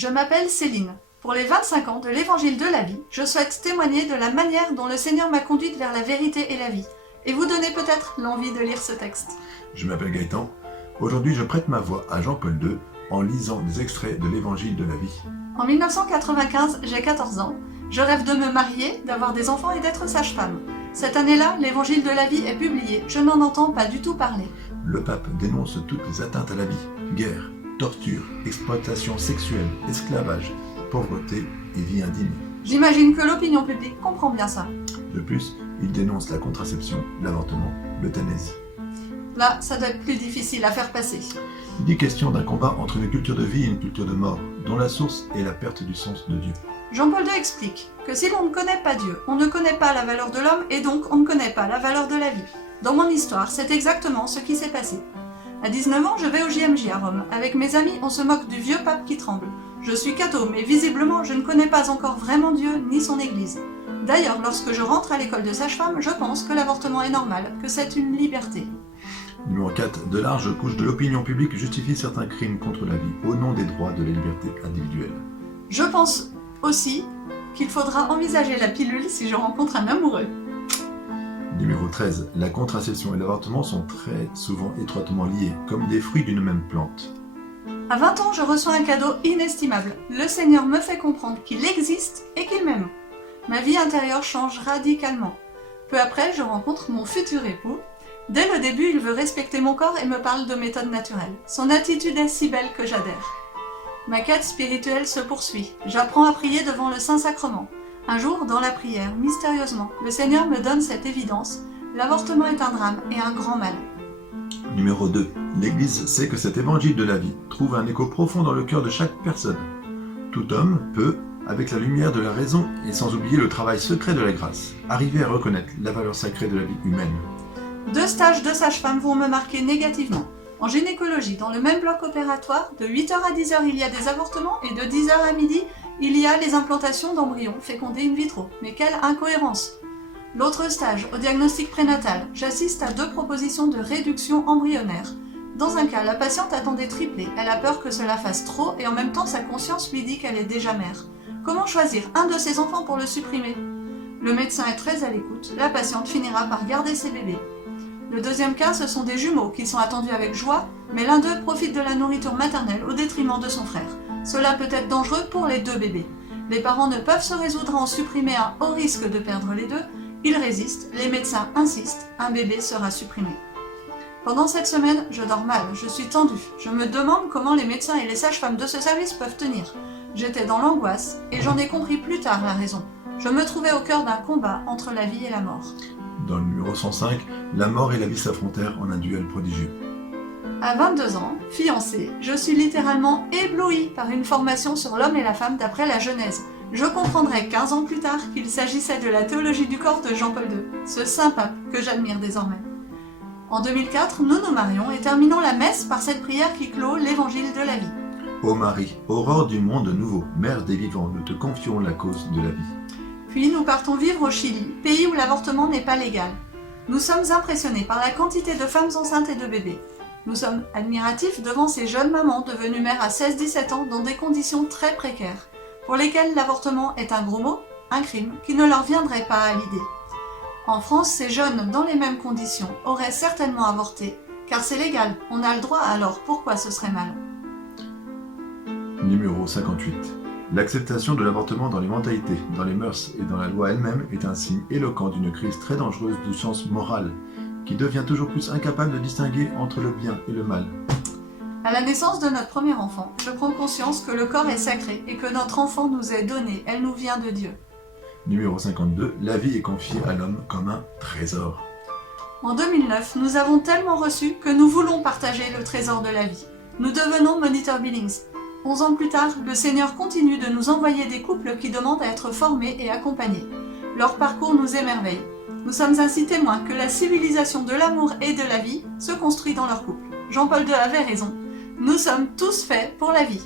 Je m'appelle Céline. Pour les 25 ans de l'Évangile de la vie, je souhaite témoigner de la manière dont le Seigneur m'a conduite vers la vérité et la vie, et vous donner peut-être l'envie de lire ce texte. Je m'appelle Gaëtan. Aujourd'hui, je prête ma voix à Jean-Paul II en lisant des extraits de l'Évangile de la vie. En 1995, j'ai 14 ans. Je rêve de me marier, d'avoir des enfants et d'être sage-femme. Cette année-là, l'Évangile de la vie est publié. Je n'en entends pas du tout parler. Le pape dénonce toutes les atteintes à la vie, guerre, torture, exploitation sexuelle, esclavage, pauvreté et vie indigne. J'imagine que l'opinion publique comprend bien ça. De plus, il dénonce la contraception, l'avortement, l'euthanasie. Là, ça doit être plus difficile à faire passer. Il est question d'un combat entre une culture de vie et une culture de mort, dont la source est la perte du sens de Dieu. Jean-Paul II explique que si l'on ne connaît pas Dieu, on ne connaît pas la valeur de l'homme et donc on ne connaît pas la valeur de la vie. Dans mon histoire, c'est exactement ce qui s'est passé. À 19 ans, je vais au JMJ à Rome. Avec mes amis, on se moque du vieux pape qui tremble. Je suis catho, mais visiblement, je ne connais pas encore vraiment Dieu ni son église. D'ailleurs, lorsque je rentre à l'école de sage-femme, je pense que l'avortement est normal, que c'est une liberté. Numéro 4. De larges couches de l'opinion publique justifient certains crimes contre la vie au nom des droits de la liberté individuelle. Je pense aussi qu'il faudra envisager la pilule si je rencontre un amoureux. Numéro 13. La contraception et l'avortement sont très souvent étroitement liés, comme des fruits d'une même plante. À 20 ans, je reçois un cadeau inestimable. Le Seigneur me fait comprendre qu'il existe et qu'il m'aime. Ma vie intérieure change radicalement. Peu après, je rencontre mon futur époux. Dès le début, il veut respecter mon corps et me parle de méthodes naturelles. Son attitude est si belle que j'adhère. Ma quête spirituelle se poursuit. J'apprends à prier devant le Saint-Sacrement. Un jour, dans la prière, mystérieusement, le Seigneur me donne cette évidence. L'avortement est un drame et un grand mal. Numéro 2. L'Église sait que cet évangile de la vie trouve un écho profond dans le cœur de chaque personne. Tout homme peut, avec la lumière de la raison et sans oublier le travail secret de la grâce, arriver à reconnaître la valeur sacrée de la vie humaine. 2 stages de sage-femme vont me marquer négativement. En gynécologie, dans le même bloc opératoire, de 8h à 10h, il y a des avortements et de 10h à midi, il y a les implantations d'embryons fécondés in vitro. Mais quelle incohérence! L'autre stage, au diagnostic prénatal, j'assiste à 2 propositions de réduction embryonnaire. Dans un cas, la patiente attend des triplés, elle a peur que cela fasse trop et en même temps sa conscience lui dit qu'elle est déjà mère. Comment choisir un de ses enfants pour le supprimer? Le médecin est très à l'écoute, la patiente finira par garder ses bébés. Le deuxième cas, ce sont des jumeaux qui sont attendus avec joie, mais l'un d'eux profite de la nourriture maternelle au détriment de son frère. Cela peut être dangereux pour les 2 bébés. Les parents ne peuvent se résoudre à en supprimer un au risque de perdre les 2. Ils résistent, les médecins insistent, un bébé sera supprimé. Pendant cette semaine, je dors mal, je suis tendue. Je me demande comment les médecins et les sages-femmes de ce service peuvent tenir. J'étais dans l'angoisse et j'en ai compris plus tard la raison. Je me trouvais au cœur d'un combat entre la vie et la mort. Dans le numéro 105, la mort et la vie s'affrontèrent en un duel prodigieux. À 22 ans, fiancée, je suis littéralement éblouie par une formation sur l'homme et la femme d'après la Genèse. Je comprendrai 15 ans plus tard qu'il s'agissait de la théologie du corps de Jean-Paul II, ce saint pape que j'admire désormais. En 2004, nous nous marions et terminons la messe par cette prière qui clôt l'évangile de la vie. Ô Marie, aurore du monde nouveau, mère des vivants, nous te confions la cause de la vie. Puis nous partons vivre au Chili, pays où l'avortement n'est pas légal. Nous sommes impressionnés par la quantité de femmes enceintes et de bébés. Nous sommes admiratifs devant ces jeunes mamans devenues mères à 16-17 ans dans des conditions très précaires, pour lesquelles l'avortement est un gros mot, un crime, qui ne leur viendrait pas à l'idée. En France, ces jeunes, dans les mêmes conditions, auraient certainement avorté, car c'est légal, on a le droit, alors pourquoi ce serait mal? Numéro 58. L'acceptation de l'avortement dans les mentalités, dans les mœurs et dans la loi elle-même est un signe éloquent d'une crise très dangereuse du sens moral, qui devient toujours plus incapable de distinguer entre le bien et le mal. À la naissance de notre premier enfant, je prends conscience que le corps est sacré et que notre enfant nous est donné, elle nous vient de Dieu. Numéro 52. La vie est confiée à l'homme comme un trésor. En 2009, nous avons tellement reçu que nous voulons partager le trésor de la vie. Nous devenons Monitor Billings. 11 ans plus tard, le Seigneur continue de nous envoyer des couples qui demandent à être formés et accompagnés. Leur parcours nous émerveille. Nous sommes ainsi témoins que la civilisation de l'amour et de la vie se construit dans leur couple. Jean-Paul II avait raison. Nous sommes tous faits pour la vie.